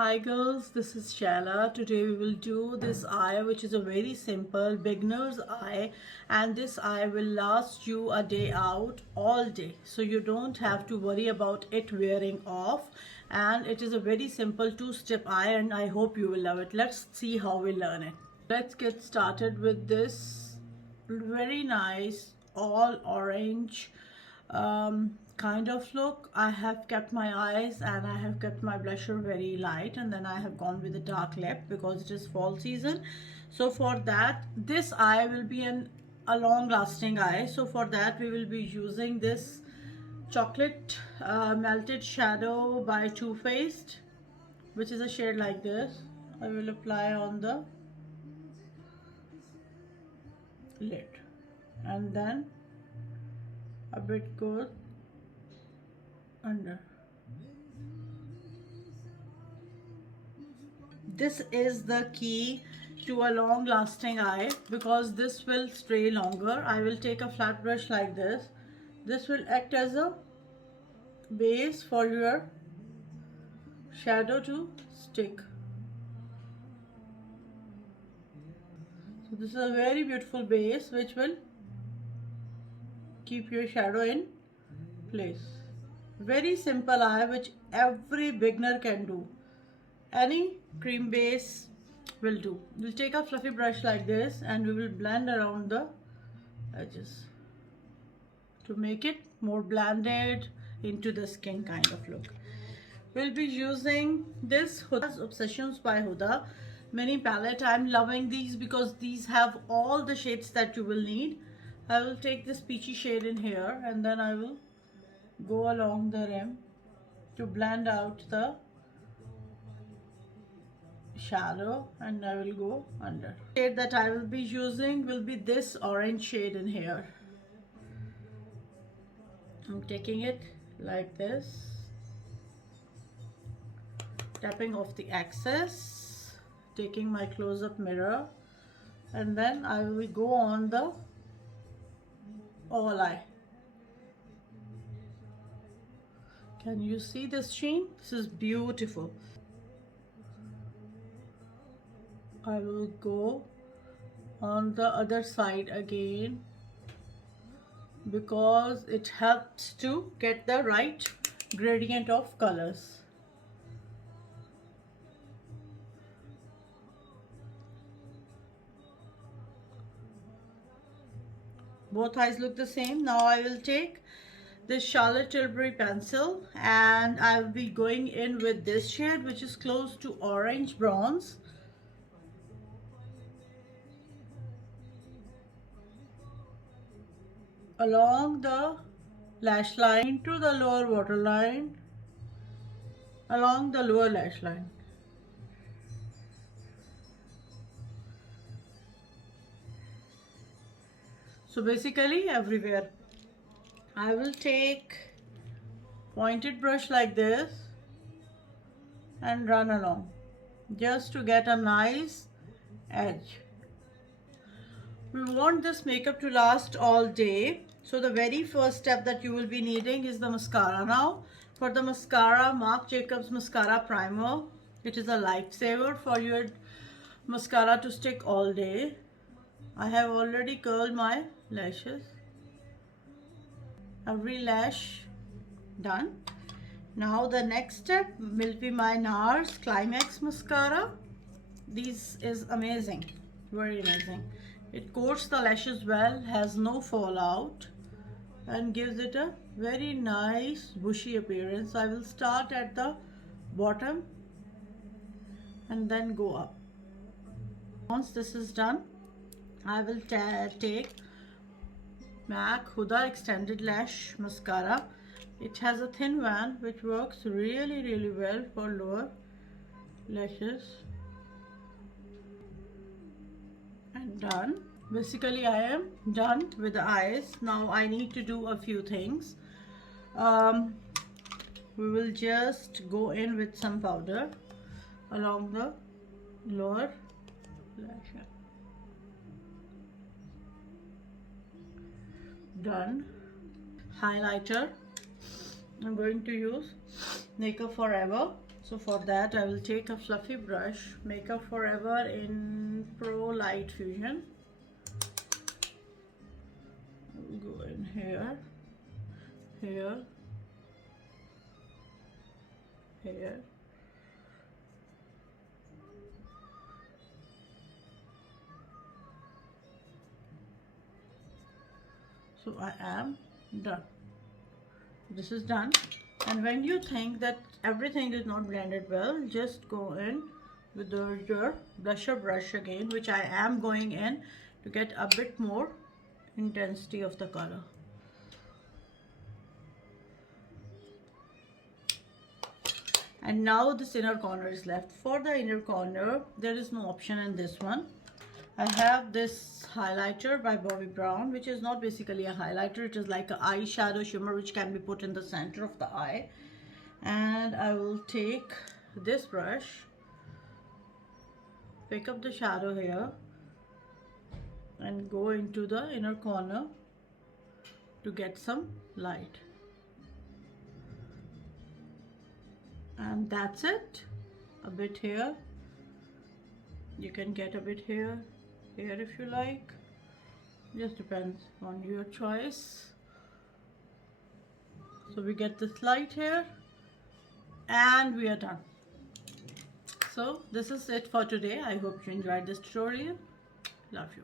Hi girls, this is Shehla. Today we will do this eye, which is a very simple beginner's eye, and this eye will last you a day out all day, so you don't have to worry about it wearing off. And it is a very simple two-step eye, and I hope you will love it. Let's see how we learn it. Let's get started with this very nice all orange kind of look. I have kept my eyes and I have kept my blusher very light, and then I have gone with a dark lip because it is fall season. So for that, this eye will be a long lasting eye. So for that we will be using this chocolate melted shadow by Too Faced, which is a shade like this. I will apply on the lid and then a bit goes under. This is the key to a long lasting eye because this will stay longer. I will take a flat brush like this. This will act as a base for your shadow to stick. So this is a very beautiful base which will keep your shadow in place. Very simple eye which every beginner can do. Any cream base will do. We'll take a fluffy brush like this and we will blend around the edges to make it more blended into the skin kind of look. We'll be using this Huda's Obsessions by Huda mini palette. I'm loving these because these have all the shades that you will need. I will take this peachy shade in here and then I will go along the rim to blend out the shadow, and I will go under. The shade that I will be using will be this orange shade in here. I'm taking it like this, tapping off the excess, taking my close-up mirror, and then I will go on the all eye. Can you see this sheen? This is beautiful. I will go on the other side again because it helps to get the right gradient of colors. Both eyes look the same. Now I will take this Charlotte Tilbury pencil and I will be going in with this shade, which is close to orange bronze. Along the lash line to the lower waterline, along the lower lash line. So basically everywhere. I will take pointed brush like this and run along just to get a nice edge. We want this makeup to last all day. So the very first step that you will be needing is the mascara. Now for the mascara, Marc Jacobs Mascara Primer. It is a lifesaver for your mascara to stick all day. I have already curled my lashes. Every lash done. Now the next step will be my NARS Climax Mascara. This is amazing, very amazing. It coats the lashes well, has no fallout, and gives it a very nice bushy appearance. I will start at the bottom and then go up. Once this is done, I will take MAC Huda Extended Lash Mascara. It has a thin wand which works really well for lower lashes. And done. Basically I am done with the eyes. Now I need to do a few things. We will just go in with some powder along the lower lash. Done. Highlighter. I'm going to use Makeup Forever. So for that I will take a fluffy brush, Makeup Forever in Pro Light Fusion. Go in here, here, here. So I am done. This is done. And when you think that everything is not blended well, just go in with your blusher brush again, which I am going in to get a bit more intensity of the color. And now this inner corner is left. For the inner corner, there is no option in this one. I have this highlighter by Bobbi Brown, which is not basically a highlighter. It is like an eyeshadow shimmer which can be put in the center of the eye. And I will take this brush, pick up the shadow here, and go into the inner corner to get some light. And that's it. A bit here. You can get a bit here if you like. Just depends on your choice. So we get this light here and we are done. So this is it for today. I hope you enjoyed this tutorial. Love you.